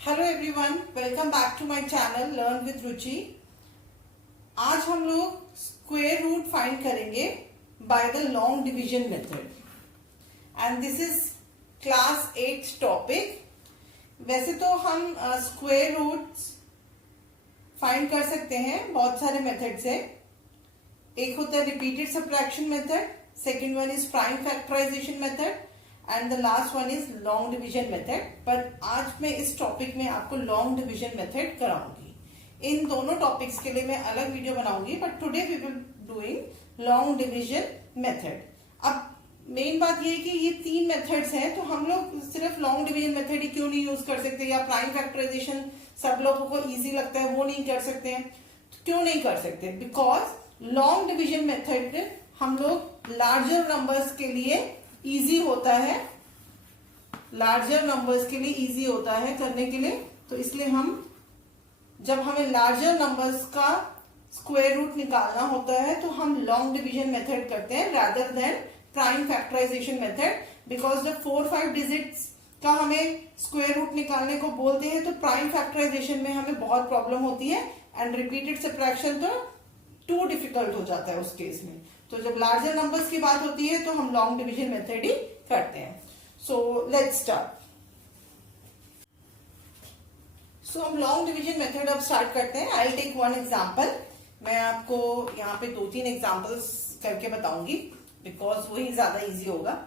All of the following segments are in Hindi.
Hello everyone, welcome back to my channel learn with Ruchi. आज हम लोग स्क्वायर रूट फाइंड करेंगे by the long division method and this is class 8 topic. वैसे तो हम स्क्वायर रूट्स फाइंड कर सकते हैं बहुत सारे मेथड से। एक होता है repeated subtraction method, second one is prime factorization method and the last one is long division method. पर आज मैं इस टॉपिक में आपको लॉन्ग डिवीजन मेथड कराऊंगी। इन दोनों टॉपिक्स के लिए मैं अलग वीडियो बनाऊंगी, but today we will doing long division method. अब मेन बात ये है कि ये तीन मेथड्स हैं, तो हम लोग सिर्फ लॉन्ग डिवीजन मेथड ही क्यों नहीं यूज कर सकते, या प्राइम फैक्टराइजेशन सब लोगों को इजी लगता है वो नहीं कर सकते हैं। तो क्यों नहीं कर सकते? बिकॉज लॉन्ग डिवीजन मेथड हम लोग लार्जर नंबर्स के लिए इजी होता है, लार्जर नंबर्स के लिए इजी होता है करने के लिए। तो इसलिए हम जब हमें लार्जर नंबर्स का स्क्वायर रूट निकालना होता है तो हम लॉन्ग डिवीजन मेथड करते हैं rather than prime factorization method. Because जब 4-5 डिजिट्स का हमें स्क्वायर रूट निकालने को बोलते हैं तो प्राइम फैक्टराइजेशन में हमें बहुत प्रॉब्लम होती है एंड रिपीटेड सब्ट्रैक्शन तो टू डिफिकल्ट हो जाता है उस केस में। तो जब लार्जर नंबर्स की बात होती है तो हम लॉन्ग डिवीजन मेथड ही करते हैं। So let's start. सो हम लॉन्ग डिवीजन मेथड अब स्टार्ट करते हैं। I take one example. मैं आपको यहाँ पे 2-3 एग्जांपल्स करके बताऊंगी बिकॉज वही ज्यादा इजी होगा।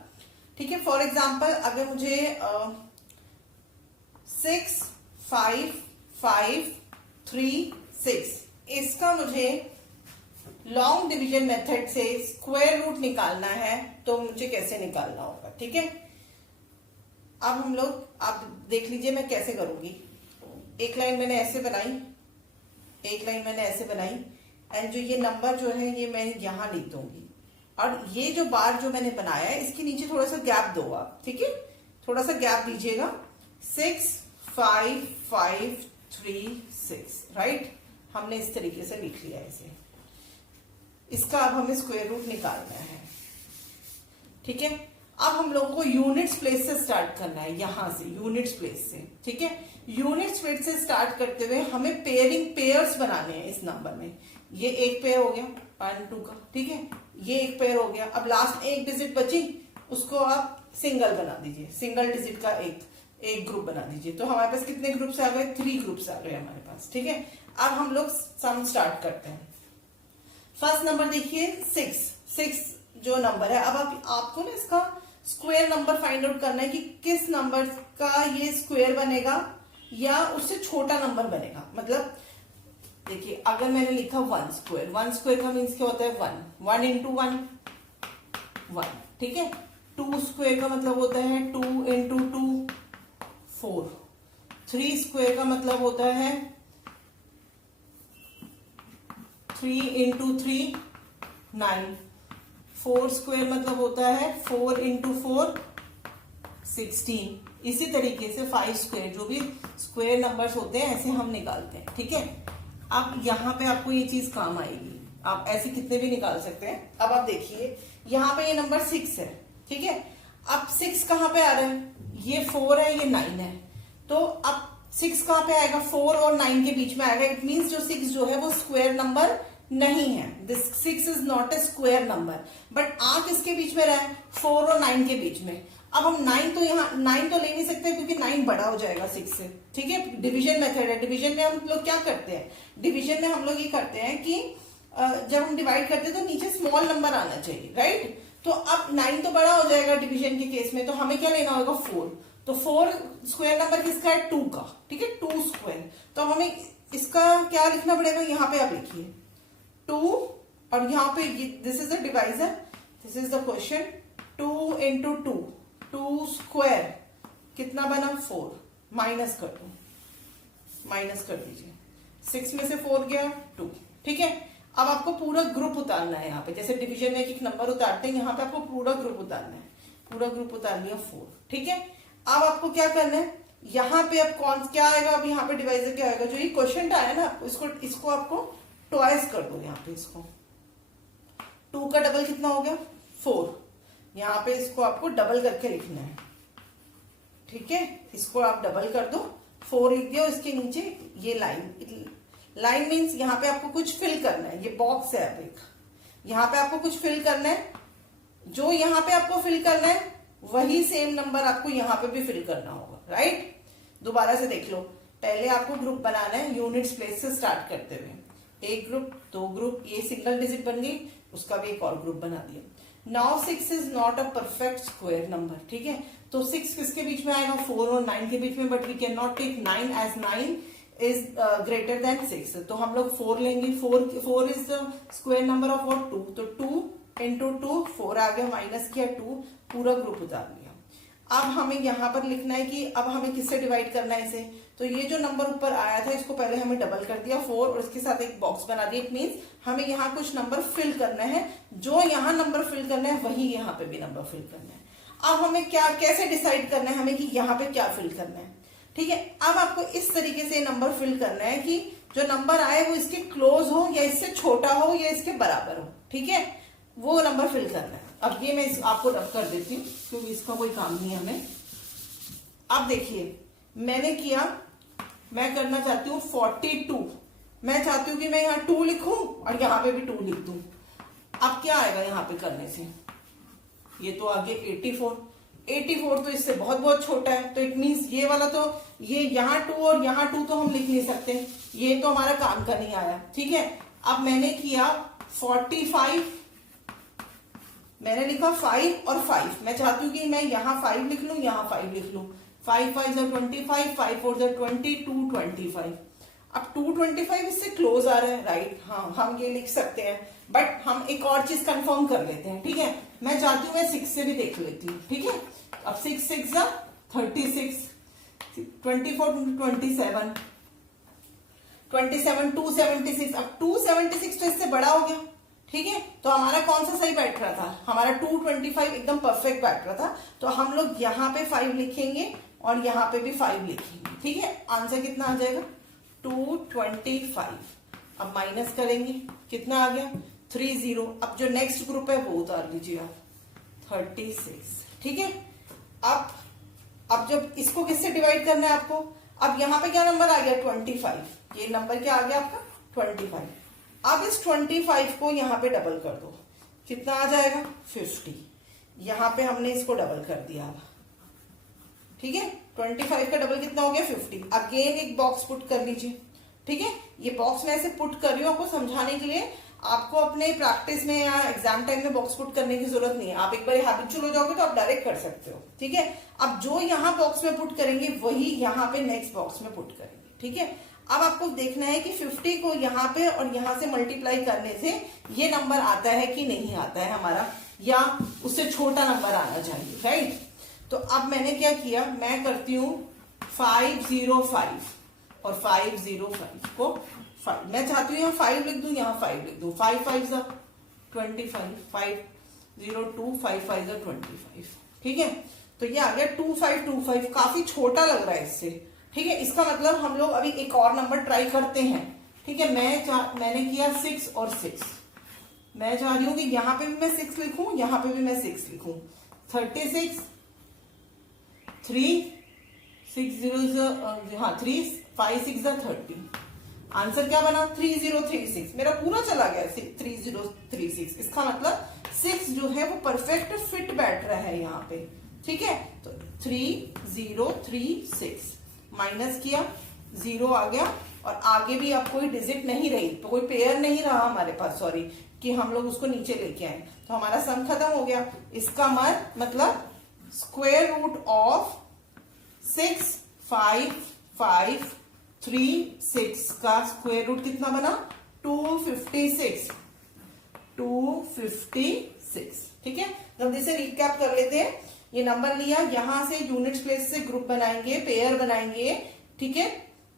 ठीक है, फॉर एग्जांपल अगर मुझे 6, 5, 5, 3, 6 इसका मुझे लॉन्ग डिवीजन मेथड से स्क्वायर रूट निकालना है तो मुझे कैसे निकालना होगा। ठीक है, अब हम लोग आप देख लीजिए मैं कैसे करूंगी। एक लाइन मैंने ऐसे बनाई, एक लाइन मैंने ऐसे बनाई एंड जो ये नंबर जो है ये मैं यहां लिख दूंगी और ये जो बार जो मैंने बनाया है इसके नीचे थोड़ा सा गैप दो आप। ठीक है, थोड़ा सा गैप दीजिएगा। 6, 5, 5, 3, 6 राइट। हमने इस तरीके से लिख लिया इसे। इसका अब हमें स्क्वायर रूट निकालना है। ठीक है, अब हम लोगों को यूनिट्स प्लेस से स्टार्ट करना है, यहां से यूनिट्स प्लेस से। ठीक है, यूनिट्स प्लेस से स्टार्ट करते हुए हमें पेयर्स बनाने हैं इस नंबर में। ये एक पेयर हो गया 1, 2 का। ठीक है, ये एक पेयर हो गया। अब लास्ट एक डिजिट बची उसको आप सिंगल बना दीजिए, सिंगल डिजिट का एक ग्रुप बना दीजिए। तो हमारे पास कितने ग्रुप्स आ गए? 3 ग्रुप्स आ गए हमारे पास। ठीक है, अब हम लोग सम स्टार्ट करते हैं। फर्स्ट नंबर देखिए 6 जो नंबर है। अब आपको ना इसका स्क्वायर नंबर फाइंड आउट करना है कि किस नंबर का ये स्क्वायर बनेगा या उससे छोटा नंबर बनेगा। मतलब देखिए अगर मैंने लिखा 1 स्क्वायर का मीन्स क्या होता है 1 इंटू 1 1। ठीक है, 2 स्क्वायर का मतलब होता है 2 इंटू 2 4। 3 स्क्वायर का मतलब होता है 3 इंटू 3 9। 4 स्क्वायर मतलब होता है 4 इंटू 4 16। इसी तरीके से 5 स्क्वायर जो भी स्क्वायर नंबर्स होते हैं ऐसे हम निकालते हैं। ठीक है, अब यहाँ पे आपको ये चीज काम आएगी। आप ऐसे कितने भी निकाल सकते हैं। अब आप देखिए यहाँ पे ये नंबर 6 है। ठीक है, अब 6 कहाँ पे आ रहा है? ये 4 है, ये 9 है। तो अब 6 कहाँ पे आएगा? 4 और 9 के बीच में आएगा। इट मीन्स जो 6 जो है वो स्क्वायर नंबर नहीं है। This 6 is not a square number. But आ किसके बीच में रहा है? 4 और 9 के बीच में। अब हम 9 तो यहाँ 9 तो ले नहीं सकते क्योंकि 9 बड़ा हो जाएगा 6 से। ठीक है, डिवीजन मेथड है। डिवीजन में हम लोग क्या करते हैं? डिवीजन में हम लोग ये करते हैं कि जब हम डिवाइड करते हैं तो नीचे स्मॉल नंबर आना चाहिए, राइट। तो अब 9 तो बड़ा हो जाएगा डिवीजन के केस में, तो हमें क्या लेना होगा? 4। तो 4 स्क्वायर नंबर किसका है? 2 का। ठीक है, 2 स्क्वायर। तो हमें इसका क्या लिखना पड़ेगा? यहाँ पे आप लिखिए 2 और यहाँ पे this is a divisor, this is the question. 2 into 2 square कितना बना? 4। माइनस कर दो, माइनस कर दीजिए। 6 में से 4 गया 2। ठीक है, अब आपको पूरा ग्रुप उतारना है। यहाँ पे जैसे डिवीजन में एक नंबर उतारते हैं, यहाँ पे आपको पूरा ग्रुप उतारना है। पूरा ग्रुप उतार लिया 4। ठीक है, अब आपको क्या करना है? यहाँ पे अब कौन क्या आएगा? अब यहाँ पे डिवाइजर क्या आएगा? जो ये क्वेश्चन आया ना इसको आपको ट्वाइस कर दो। यहाँ पे इसको 2 का डबल कितना हो गया? 4। यहाँ पे इसको आपको डबल करके लिखना है। ठीक है, इसको आप डबल कर दो 4 लिख दिया, इसके नीचे ये लाइन मीन्स यहाँ पे आपको कुछ फिल करना है, ये बॉक्स है। अब एक यहाँ पे आपको कुछ फिल करना है, जो यहाँ पे आपको फिल करना है वही सेम नंबर आपको यहाँ पे भी फिल करना होगा, राइट। दोबारा से देख लो, पहले आपको ग्रुप बनाना है यूनिट्स प्लेस से स्टार्ट करते हुए, एक ग्रुप, दो ग्रुप, ये सिंगल डिजिट बन गई, उसका भी एक और ग्रुप बना दिया। Now 6 is not a perfect square number, ठीक है। तो 6 किसके बीच में आएगा, 4 और 9 के बीच में, but we can not take 9 as 9 is greater than 6, तो हम लोग 4 लेंगे। 4 is the square number of what, 2, तो 2 इंटू 2 4 आ गया, माइनस किया 2, पूरा ग्रुप उतार लिया। अब हमें यहाँ पर लिखना है कि अब हमें किससे डिवाइड करना है इसे, तो ये जो नंबर ऊपर आया था इसको पहले हमें डबल कर दिया 4 और इसके साथ एक बॉक्स बना दिया। इट मीन्स हमें यहाँ कुछ नंबर फिल करना है, जो यहाँ नंबर फिल करना है वही यहाँ पे भी नंबर फिल करना है। अब हमें क्या कैसे डिसाइड करना है हमें कि यहाँ पे क्या फिल करना है, ठीक है। अब आपको इस तरीके से नंबर फिल करना है कि जो नंबर आए वो इसके क्लोज हो या इससे छोटा हो या इसके बराबर हो, ठीक है, वो नंबर फिल करना है। अब ये मैं आपको रब कर देती हूँ क्योंकि इसका कोई काम नहीं है हमें। अब देखिए मैंने किया, मैं करना चाहती हूँ 42, मैं चाहती हूँ कि मैं यहाँ 2 लिखूं और यहाँ पे भी 2 लिख दूं। अब क्या आएगा यहाँ पे करने से, ये तो आगे 84 तो इससे बहुत बहुत छोटा है, तो इट मीन्स ये वाला तो ये यहाँ 2 और यहाँ 2 तो हम लिख नहीं सकते, ये तो हमारा काम का नहीं आया, ठीक है। अब मैंने किया 45, मैंने लिखा 5 और 5, मैं चाहती हूँ कि मैं यहाँ 5 लिख लूं, यहाँ 5 लिख लूं। 5 5 25, 5 4 20, 2 25। अब 225 इससे क्लोज आ रहा है, राइट, हाँ हम ये लिख सकते हैं, बट हम एक और चीज कंफर्म कर लेते हैं, ठीक है। मैं चाहती हूँ मैं 6 से भी देख लेती हूँ, ठीक है। अब 6 6 36, 24 27, 27 276, अब 276 तो इससे बड़ा हो गया, ठीक है। तो हमारा कौन सा सही बैठ रहा था, हमारा 225 एकदम परफेक्ट बैठ रहा था, तो हम लोग यहाँ पे 5 लिखेंगे और यहाँ पे भी 5 लिखेंगे, ठीक है। आंसर कितना आ जाएगा 225। अब माइनस करेंगे, कितना आ गया 30। अब जो नेक्स्ट ग्रुप है वो उतार लीजिए आप 36, ठीक है। अब जब इसको किससे डिवाइड करना है आपको, अब यहाँ पे क्या नंबर आ गया 25, ये नंबर क्या आ गया आपका 25। अब इस 25 को यहाँ पे डबल कर दो, कितना आ जाएगा 50, यहाँ पे हमने इसको डबल कर दिया, ठीक है। 25 का डबल कितना हो गया 50। अगेन एक बॉक्स पुट कर लीजिए, ठीक है। ये बॉक्स मैं ऐसे पुट कर रही हूँ आपको समझाने के लिए, आपको अपने प्रैक्टिस में या एग्जाम टाइम में बॉक्स पुट करने की जरूरत नहीं है, आप एक बार हैबिचुअल हो जाओगे तो आप डायरेक्ट कर सकते हो, ठीक है। अब जो यहाँ बॉक्स में पुट करेंगे वही यहाँ पे नेक्स्ट बॉक्स में पुट करेंगे, ठीक है। अब आपको देखना है कि 50 को यहाँ पे और यहाँ से मल्टीप्लाई करने से ये नंबर आता है कि नहीं आता है हमारा, या उससे छोटा नंबर आना चाहिए, राइट। तो अब मैंने क्या किया, मैं करती हूँ 505 और 505 को 5, मैं चाहती हूँ यहाँ 5 लिख दूं, यहाँ 5 लिख दूं, 5 5 25, 502 5 5 25, ठीक है। तो ये आ गया 2525, काफी छोटा लग रहा है इससे, ठीक है। इसका मतलब हम लोग अभी एक और नंबर ट्राई करते हैं, ठीक है। मैंने किया 6 और 6, मैं चाह रही हूँ कि यहाँ पे भी मैं 6 लिखूं, यहाँ पे भी मैं 6 लिखूं। 36 3 6 0 हाँ 3 5 6 30, आंसर क्या बना 3036, मेरा पूरा चला गया 3036। इसका मतलब 6 जो है वो परफेक्ट फिट बैठ रहा है यहाँ पे, ठीक है। तो 3036 माइनस किया, 0 आ गया, और आगे भी अब कोई डिजिट नहीं रही, तो कोई पेयर नहीं रहा हमारे पास, सॉरी, कि हम लोग उसको नीचे लेके आए, तो हमारा सम खत्म हो गया। इसका मतलब स्क्वायर रूट ऑफ 6 5 5 3 6 का स्क्वायर रूट कितना बना 256, 256, ठीक है। जल्दी से रिकैप कर लेते हैं, ये नंबर लिया, यहां से यूनिट्स प्लेस से ग्रुप बनाएंगे, पेयर बनाएंगे, ठीक है।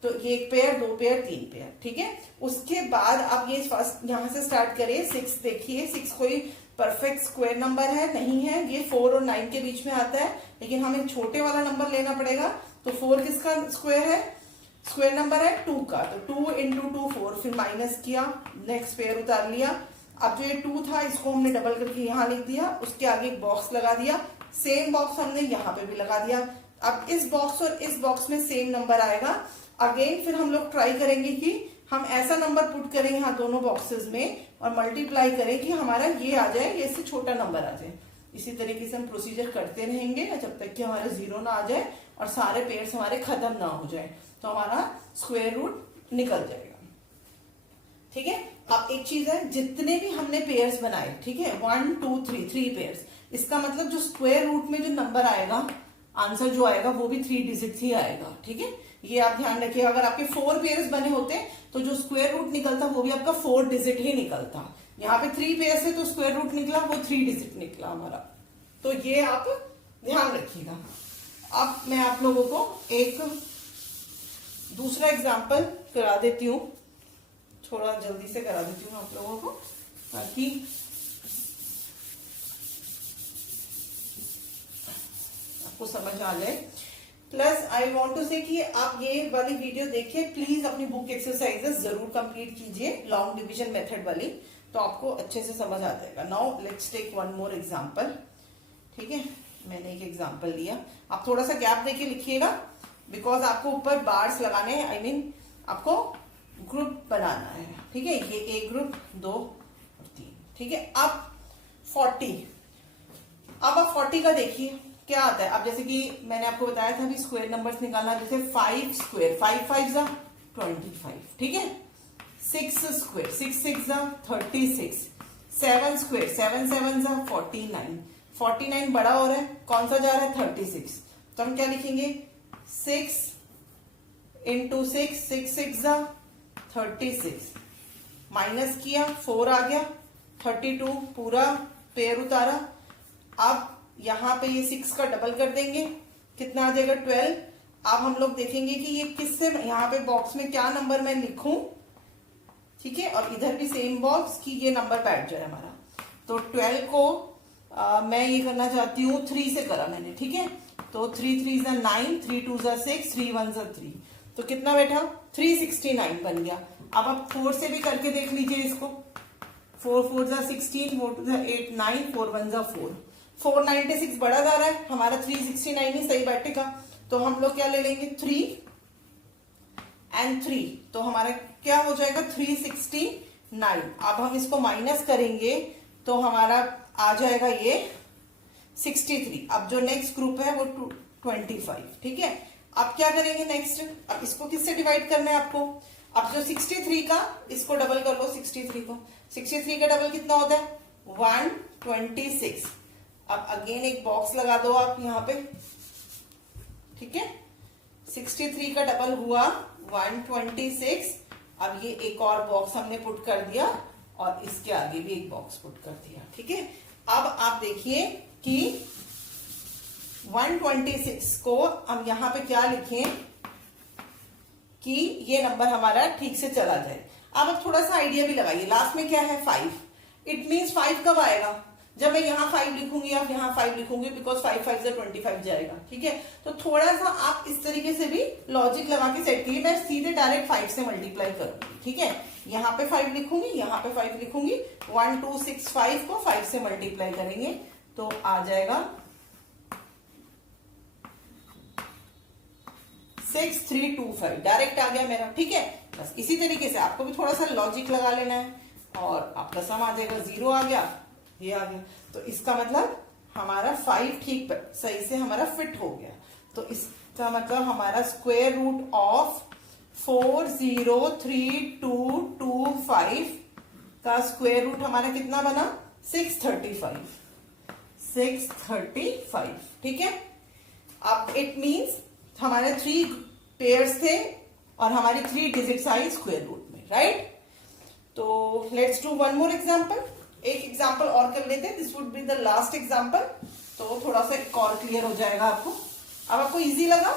तो ये 1 पेयर 2 पेयर 3 पेयर, ठीक है। उसके बाद आप ये फर्स्ट यहां से स्टार्ट करें, 6 देखिए, 6 कोई परफेक्ट स्क्वायर नंबर है नहीं है, ये 4 और 9 के बीच में आता है, लेकिन हमें छोटे वाला नंबर लेना पड़ेगा। तो 4 किसका स्क्वायर है, स्क्वायर नंबर है 2 का, तो 2 इंटू 2 4, फिर माइनस किया, नेक्स्ट पेयर उतार लिया। अब जो ये 2 था इसको हमने डबल करके यहाँ लिख दिया, उसके आगे एक बॉक्स लगा दिया, सेम बॉक्स हमने यहाँ पे भी लगा दिया। अब इस बॉक्स और इस बॉक्स में सेम नंबर आएगा। अगेन फिर हम लोग ट्राई करेंगे कि हम ऐसा नंबर पुट करें यहाँ दोनों बॉक्सेस में और मल्टीप्लाई करें कि हमारा ये आ जाए, ये इससे छोटा नंबर आ जाए। इसी तरीके से हम प्रोसीजर करते रहेंगे जब तक कि हमारा 0 ना आ जाए और सारे पेयर्स हमारे खत्म ना हो जाए, तो हमारा स्क्वायर रूट निकल जाएगा। ठीक है, अब एक चीज है, जितने भी हमने पेयर्स बनाए, ठीक है, 1 2 3 3 पेयर्स, इसका मतलब जो स्क्वायर रूट में जो नंबर आएगा, आंसर जो आएगा वो भी 3 डिजिट ही आएगा। ठीक है, ये आप ध्यान रखिएगा। अगर आपके 4 पेयर्स बने होते तो जो स्क्वायर रूट निकलता वो भी आपका 4 डिजिट ही निकलता। यहाँ पे 3 पेयर्स है तो स्क्वायर रूट निकला वो 3 डिजिट निकला हमारा। तो ये आप ध्यान रखिएगा। अब मैं आप लोगों को एक दूसरा एग्जाम्पल करा देती हूँ, थोड़ा जल्दी से करा देती हूँ आप लोगों को ताकि आपको समझ आ जाए। प्लस आई वांट टू से कि आप ये वाली वीडियो देखिए, प्लीज अपनी बुक एक्सरसाइजेस जरूर कंप्लीट कीजिए, लॉन्ग डिवीजन मेथड वाली, तो आपको अच्छे से समझ आ जाएगा। Now let's take one more example. ठीक है, मैंने एक एग्जांपल लिया, आप थोड़ा सा गैप देके लिखिएगा बिकॉज आपको ऊपर बार्स लगाने हैं, आई मीन आपको ग्रुप बनाना है। ठीक है, ये एक ग्रुप, 2 और 3। ठीक है, अब 40, अब आप 40 का देखिए क्या आता है। अब जैसे कि मैंने आपको बताया था अभी स्क्वायर नंबर्स निकालना, जैसे 5 स्क्वायर, 5 5 जा 25। ठीक है, 6 स्क्वायर, 6 6 जा 36। 7 स्क्वायर, 7 7 जा 49। 49 बड़ा हो रहा है, कौन सा जा रहा है 36, तो हम क्या लिखेंगे 6 इंटू 6, 6 6 जा 36, माइनस किया 4 आ गया, 32 पूरा पेयर उतारा। अब यहां पे ये 6 का डबल कर देंगे, कितना आ जाएगा 12। अब हम लोग देखेंगे कि ये किससे, यहाँ पे बॉक्स में क्या नंबर मैं लिखूं। ठीक है, और इधर भी सेम बॉक्स कि ये नंबर बैठ जाए हमारा। तो 12 को मैं ये करना चाहती हूँ 3 से करा मैंने। ठीक है, तो 3 3 जा 9, 3 2 जा 6, 3 1 जा 3, तो कितना बैठा 369 बन गया। अब आप 4 से भी करके देख लीजिए इसको, 4 4 जा 16, 4 2 जा 8 9, 4 1 जा 4, 496 बड़ा जा रहा है हमारा, 369 ही सही बैठेगा। तो हम लोग क्या ले लेंगे 3 and 3, तो हमारा क्या हो जाएगा 369। अब हम इसको माइनस करेंगे तो हमारा आ जाएगा ये 63। अब जो नेक्स्ट ग्रुप है वो 25। ठीक है, अब क्या करेंगे नेक्स्ट, अब इसको किससे डिवाइड करना है आपको। अब जो 63 का, इसको डबल कर लो 63 को, 63 का डबल कितना होता है 126। अब अगेन एक बॉक्स लगा दो आप यहाँ पे। ठीक है, 63 का डबल हुआ 126। अब ये एक और बॉक्स हमने पुट कर दिया और इसके आगे भी एक बॉक्स पुट कर दिया। ठीक है, अब आप देखिए कि 126 को हम यहाँ पे क्या लिखें कि ये नंबर हमारा ठीक से चला जाए। अब आप थोड़ा सा आइडिया भी लगाइए, लास्ट में क्या है 5, इट मीन्स 5 कब आएगा जब मैं यहाँ 5 लिखूंगी या यहाँ 5 लिखूंगी, बिकॉज 5 5 से 25 जाएगा। ठीक है, तो थोड़ा सा आप इस तरीके से भी लॉजिक लगा के सेट कीजिए। मैं सीधे डायरेक्ट 5 से मल्टीप्लाई करूंगी। ठीक है, यहाँ पे 5 लिखूंगी, यहाँ पे 5 लिखूंगी, 1 2 6 5 को 5 से मल्टीप्लाई करेंगे तो आ जाएगा 6325, डायरेक्ट आ गया मेरा। ठीक है, बस इसी तरीके से आपको भी थोड़ा सा लॉजिक लगा लेना है और आपका सम आ जाएगा, 0 आ गया, ये आ गया। तो इसका मतलब हमारा 5 ठीक सही से हमारा फिट हो गया। तो इसका मतलब हमारा स्क्वायर रूट ऑफ 40325 का स्क्वायर रूट हमारा कितना बना 635। 635। ठीक है, अब इट मीन्स हमारे 3 पेयर्स थे और हमारी 3 डिजिट्स आई स्क्वायर रूट में, राइट। तो let's do one more example, एक एग्जांपल और कर लेते हैं, this would be the last example, तो थोड़ा सा और क्लियर हो जाएगा आपको। अब आपको इजी लगा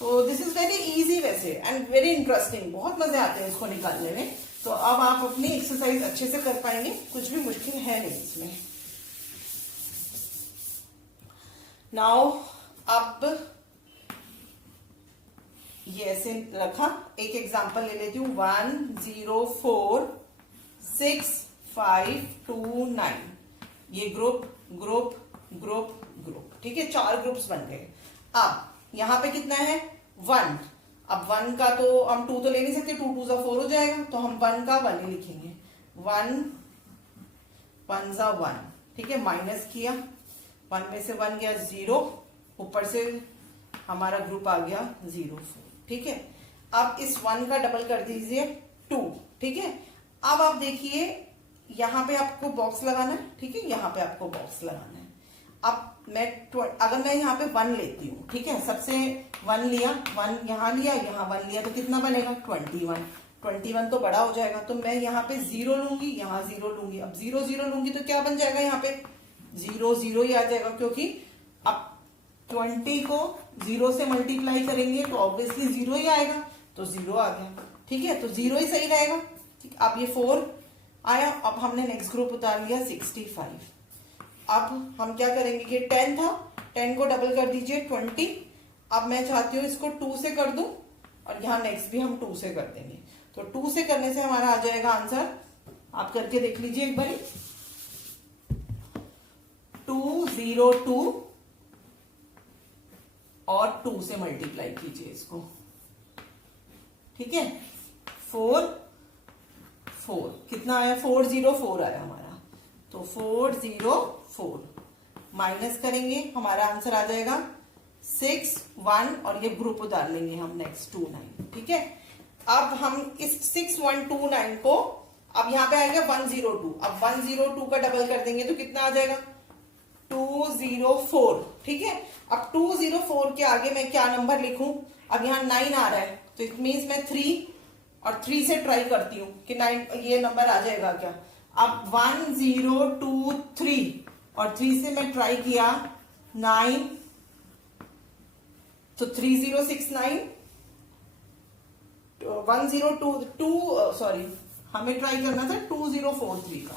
तो दिस इज वेरी इजी वैसे एंड वेरी इंटरेस्टिंग, बहुत मजे आते हैं इसको निकालने में। तो अब आप अपनी एक्सरसाइज अच्छे से कर पाएंगे, कुछ भी मुश्किल है नहीं इसमें। नाउ अब ये ऐसे रखा, एक एग्जांपल ले लेती हूँ, 104659, ये ग्रुप ग्रुप ग्रुप ग्रुप। ठीक है, 4 ग्रुप्स बन गए। अब यहाँ पे कितना है 1। अब 1 का तो हम 2 तो ले नहीं सकते, 2 2 सा 4 हो जाएगा, तो हम 1 का 1 ही लिखेंगे। 1 1 सा 1, ठीक है, माइनस किया, 1 में से 1 गया 0, ऊपर से हमारा ग्रुप आ गया 0 4, ठीक है। अब इस 1 का डबल कर दीजिए 2, ठीक है। अब आप देखिए यहाँ पे आपको बॉक्स लगाना है, ठीक है, यहाँ पे आपको बॉक्स लगाना है। अब मैं अगर मैं यहाँ पे 1 लेती हूँ, ठीक है, सबसे 1 लिया, 1 यहाँ लिया, यहाँ 1 लिया, तो कितना बनेगा 21। 21 तो बड़ा हो जाएगा, तो मैं यहाँ पे 0 लूंगी, यहाँ 0 लूंगी। अब 0 0 लूंगी तो क्या बन जाएगा, यहाँ पे 0 0 ही आ जाएगा, क्योंकि अब 20 को 0 से मल्टीप्लाई करेंगे तो ऑब्वियसली 0 ही आएगा, तो 0 आ गया, ठीक है, तो 0 ही सही रहेगा। ठीक, अब ये 4 आया। अब हमने नेक्स्ट ग्रुप उतार लिया 65। अब हम क्या करेंगे कि 10 था, 10 को डबल कर दीजिए 20। अब मैं चाहती हूँ इसको 2 से कर दूं, और यहाँ नेक्स्ट भी हम 2 से कर देंगे, तो 2 से करने से हमारा आ जाएगा आंसर, आप करके देख लीजिए एक बारी, 202 और 2 से मल्टीप्लाई कीजिए इसको, ठीक है, 4 4 कितना आया, 404 आया हमारा, तो 404 माइनस करेंगे, हमारा आंसर आ जाएगा 6 1, और ये ग्रुप उतार लेंगे हम नेक्स्ट 2 9, ठीक है। अब हम इस 6 1 2 9 को, अब यहाँ पे आएगा 102, अब 102 का डबल कर देंगे तो कितना आ जाएगा 204, ठीक है। अब 204 के आगे मैं क्या नंबर लिखूं, अब यहाँ 9 आ रहा है, तो इट मीन्स मैं 3 और 3 से ट्राई करती हूँ कि 9 ये नंबर आ जाएगा क्या। अब 1023 और 3 से मैं ट्राई किया 9, तो 3069, 1022 सॉरी हमें ट्राई करना था 2043 का,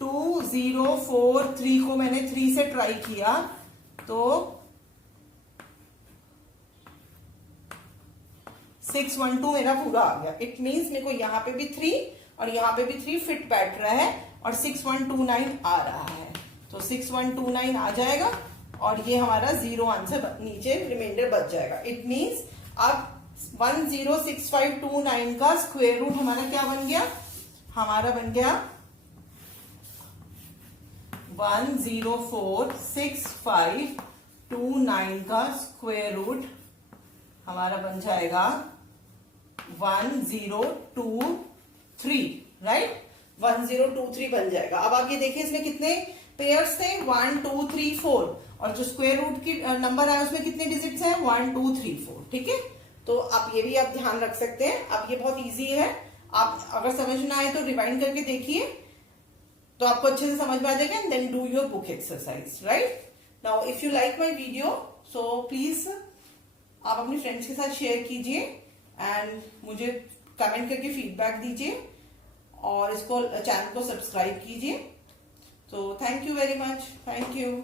2043 को मैंने 3 से ट्राई किया तो 612 मेरा पूरा आ गया। इट मीन्स मेरे को यहाँ पे भी 3 और यहाँ पे भी 3 फिट बैठ रहा है, और 6129 आ रहा है, तो 6129 आ जाएगा, और ये हमारा 0 आंसर नीचे रिमाइंडर बच जाएगा। इट मीन्स अब 106529 का स्क्वायर रूट हमारा क्या बन गया, हमारा बन गया 104659 का स्क्वायर रूट हमारा बन जाएगा 1023, राइट, 1023 बन जाएगा। अब आप ये देखिए इसमें कितने पेयर्स थे, 1 2 3 4, और जो स्क्वायर रूट की नंबर आया उसमें कितने डिजिट्स हैं, 1 2 3 4, ठीक है। तो आप ये भी आप ध्यान रख सकते हैं। अब ये बहुत इजी है, आप अगर समझ ना आए तो रिवाइंड करके देखिए, तो आपको अच्छे से समझ में आ जाएगा, and then do your book exercise, right. Now if you like my video, so please आप अपने फ्रेंड्स के साथ शेयर कीजिए, एंड मुझे कमेंट करके फीडबैक दीजिए, और इसको चैनल को सब्सक्राइब कीजिए। तो thank you very much, thank you.